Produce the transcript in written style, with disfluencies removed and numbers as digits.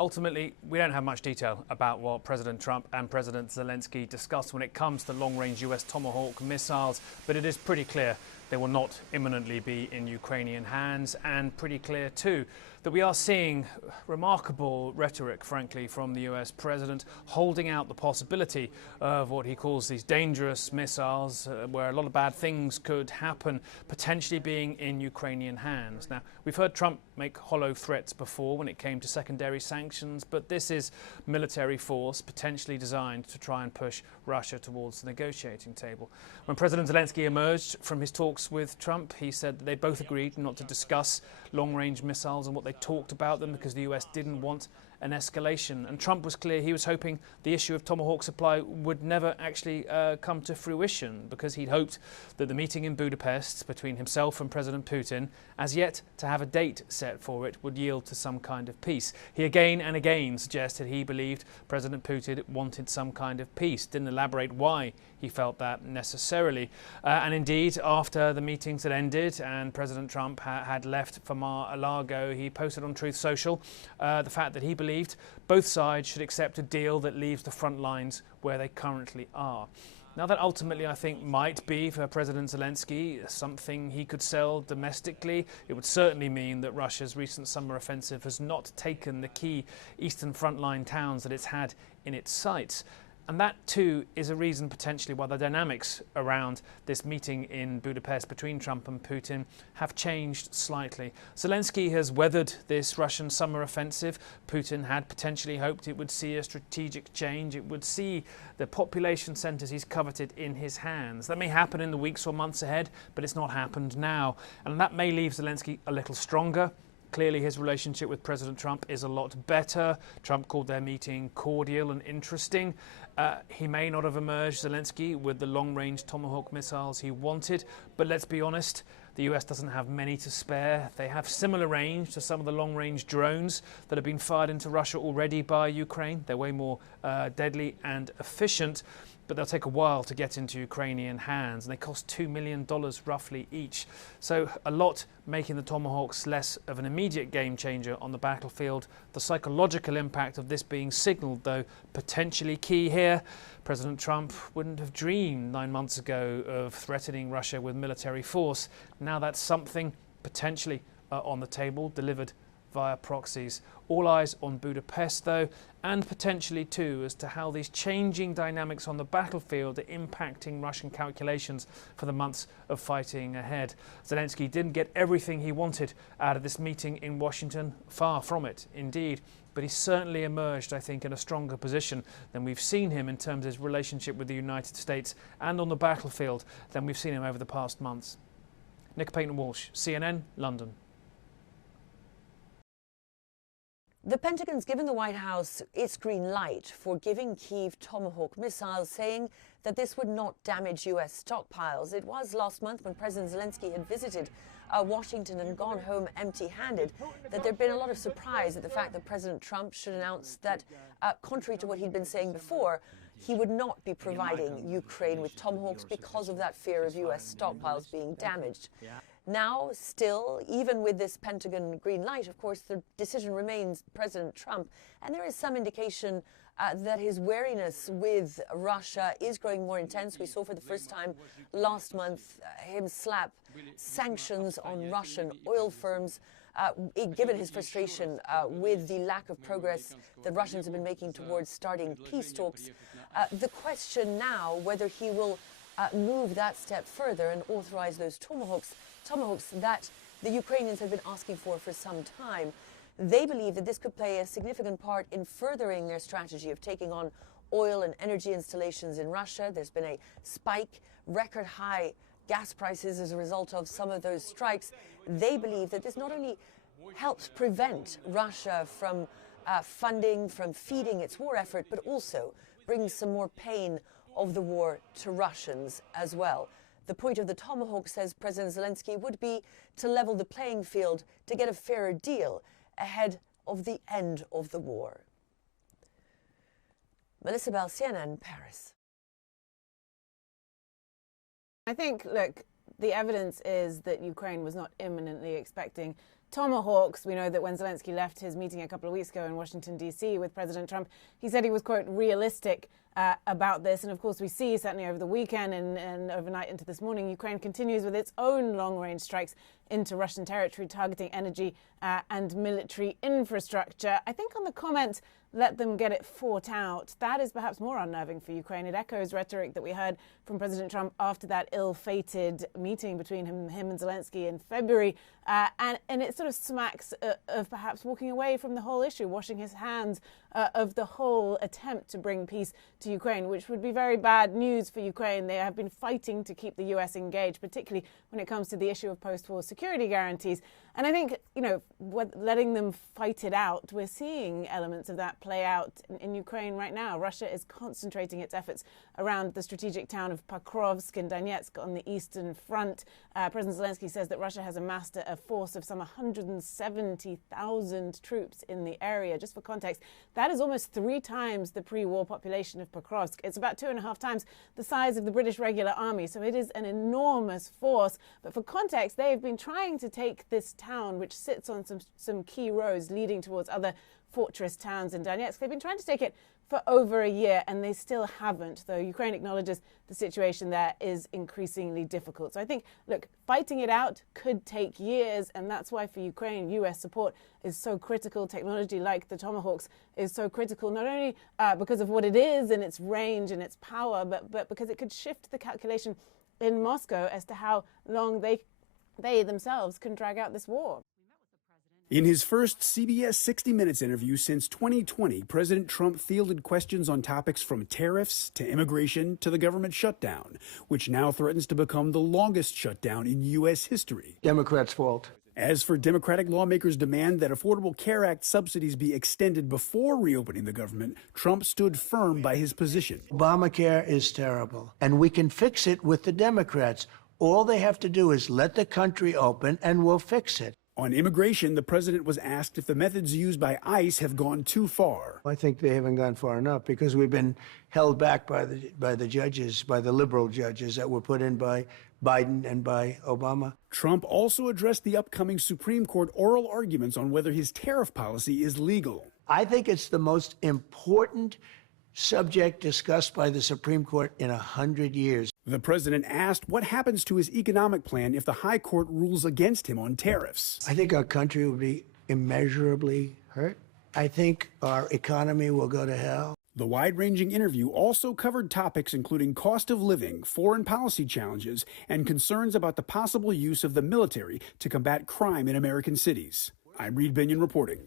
Ultimately, we don't have much detail about what President Trump and President Zelensky discussed when it comes to long-range US Tomahawk missiles, but it is pretty clear they will not imminently be in Ukrainian hands, and pretty clear too that we are seeing remarkable rhetoric, frankly, from the US president, holding out the possibility of what he calls these dangerous missiles, where a lot of bad things could happen, potentially being in Ukrainian hands. Now, we've heard Trump make hollow threats before when it came to secondary sanctions, but this is military force potentially designed to try and push Russia towards the negotiating table. When President Zelensky emerged from his talks with Trump, he said that they both agreed not to discuss long-range missiles and what they talked about them because the US didn't want an escalation. And Trump was clear he was hoping the issue of Tomahawk supply would never actually come to fruition, because he'd hoped that the meeting in Budapest between himself and President Putin, as yet to have a date set for it, would yield to some kind of peace. He again and again suggested he believed President Putin wanted some kind of peace, didn't elaborate why he felt that necessarily. And indeed, after the meetings had ended and President Trump had left for Mar-a-Lago, he posted on Truth Social the fact that he believed both sides should accept a deal that leaves the front lines where they currently are. Now, that ultimately, I think, might be for President Zelensky something he could sell domestically. It would certainly mean that Russia's recent summer offensive has not taken the key eastern frontline towns that it's had in its sights. And that, too, is a reason potentially why the dynamics around this meeting in Budapest between Trump and Putin have changed slightly. Zelensky has weathered this Russian summer offensive. Putin had potentially hoped it would see a strategic change. It would see the population centres he's coveted in his hands. That may happen in the weeks or months ahead, but it's not happened now. And that may leave Zelensky a little stronger. Clearly, his relationship with President Trump is a lot better. Trump called their meeting cordial and interesting. He may not have emerged, Zelensky, with the long-range Tomahawk missiles he wanted, but let's be honest, the US doesn't have many to spare. They have similar range to some of the long-range drones that have been fired into Russia already by Ukraine. They're way more deadly and efficient, but they'll take a while to get into Ukrainian hands, and they cost $2 million roughly each. So a lot making the Tomahawks less of an immediate game changer on the battlefield. The psychological impact of this being signalled, though, potentially key here. President Trump wouldn't have dreamed 9 months ago of threatening Russia with military force. Now that's something potentially on the table, delivered via proxies. All eyes on Budapest, though, and potentially too as to how these changing dynamics on the battlefield are impacting Russian calculations for the months of fighting ahead. Zelensky didn't get everything he wanted out of this meeting in Washington, far from it indeed, but he certainly emerged, I think, in a stronger position than we've seen him in terms of his relationship with the United States and on the battlefield than we've seen him over the past months. Nick Payton-Walsh, CNN, London. The Pentagon's given the White House its green light for giving Kyiv Tomahawk missiles, saying that this would not damage US stockpiles. It was last month when President Zelensky had visited Washington and gone home empty-handed that there'd been a lot of surprise at the fact that President Trump should announce that, contrary to what he'd been saying before, he would not be providing Ukraine with Tomahawks because of that fear of US stockpiles being damaged. Now, still, even with this Pentagon green light, of course, the decision remains President Trump. And there is some indication that his wariness with Russia is growing more intense. We saw for the first time last month him slap sanctions on Russian oil firms, given his frustration with the lack of progress that Russians have been making towards starting peace talks. The question now, whether he will move that step further and authorize those Tomahawks that the Ukrainians have been asking for some time. They believe that this could play a significant part in furthering their strategy of taking on oil and energy installations in Russia. There's been a spike, record high gas prices as a result of some of those strikes. They believe that this not only helps prevent Russia from funding, from feeding its war effort, but also brings some more pain of the war to Russians as well. The point of the Tomahawk, says President Zelensky, would be to level the playing field to get a fairer deal ahead of the end of the war. Melissa Bell, CNN, Paris. I think, look, the evidence is that Ukraine was not imminently expecting Tomahawks. We know that when Zelensky left his meeting a couple of weeks ago in Washington, D.C. with President Trump, he said he was, quote, realistic about this. And of course, we see certainly over the weekend and overnight into this morning, Ukraine continues with its own long-range strikes into Russian territory, targeting energy and military infrastructure. I think on the comment, let them get it fought out, that is perhaps more unnerving for Ukraine. It echoes rhetoric that we heard from President Trump after that ill-fated meeting between him and Zelensky in February. And it sort of smacks of perhaps walking away from the whole issue, washing his hands of the whole attempt to bring peace to Ukraine, which would be very bad news for Ukraine. They have been fighting to keep the US engaged, particularly when it comes to the issue of post-war security guarantees. And I think, letting them fight it out, we're seeing elements of that play out in Ukraine right now. Russia is concentrating its efforts around the strategic town of Pokrovsk in Donetsk on the eastern front. President Zelensky says that Russia has amassed a force of some 170,000 troops in the area. Just for context, that is almost 3 times the pre-war population of Pokrovsk. It's about 2.5 times the size of the British regular army, so it is an enormous force. But for context, they've been trying to take this town, which sits on some key roads leading towards other fortress towns in Donetsk. They've been trying to take it for over a year, and they still haven't, though Ukraine acknowledges the situation there is increasingly difficult. So I think, look, fighting it out could take years, and that's why for Ukraine, U.S. support is so critical. Technology like the Tomahawks is so critical, not only because of what it is and its range and its power, but because it could shift the calculation in Moscow as to how long they themselves can drag out this war. In his first CBS 60 Minutes interview since 2020, President Trump fielded questions on topics from tariffs to immigration to the government shutdown, which now threatens to become the longest shutdown in U.S. history. Democrats' fault. As for Democratic lawmakers' demand that Affordable Care Act subsidies be extended before reopening the government, Trump stood firm by his position. Obamacare is terrible, and we can fix it with the Democrats. All they have to do is let the country open, and we'll fix it. On immigration, the president was asked if the methods used by ICE have gone too far. I think they haven't gone far enough because we've been held back by the judges, by the liberal judges that were put in by Biden and by Obama. Trump also addressed the upcoming Supreme Court oral arguments on whether his tariff policy is legal. I think it's the most important subject discussed by the Supreme Court in 100 years. The president asked what happens to his economic plan if the high court rules against him on tariffs. I think our country will be immeasurably hurt. I think our economy will go to hell. The wide-ranging interview also covered topics including cost of living, foreign policy challenges, and concerns about the possible use of the military to combat crime in American cities. I'm Reed Binion reporting.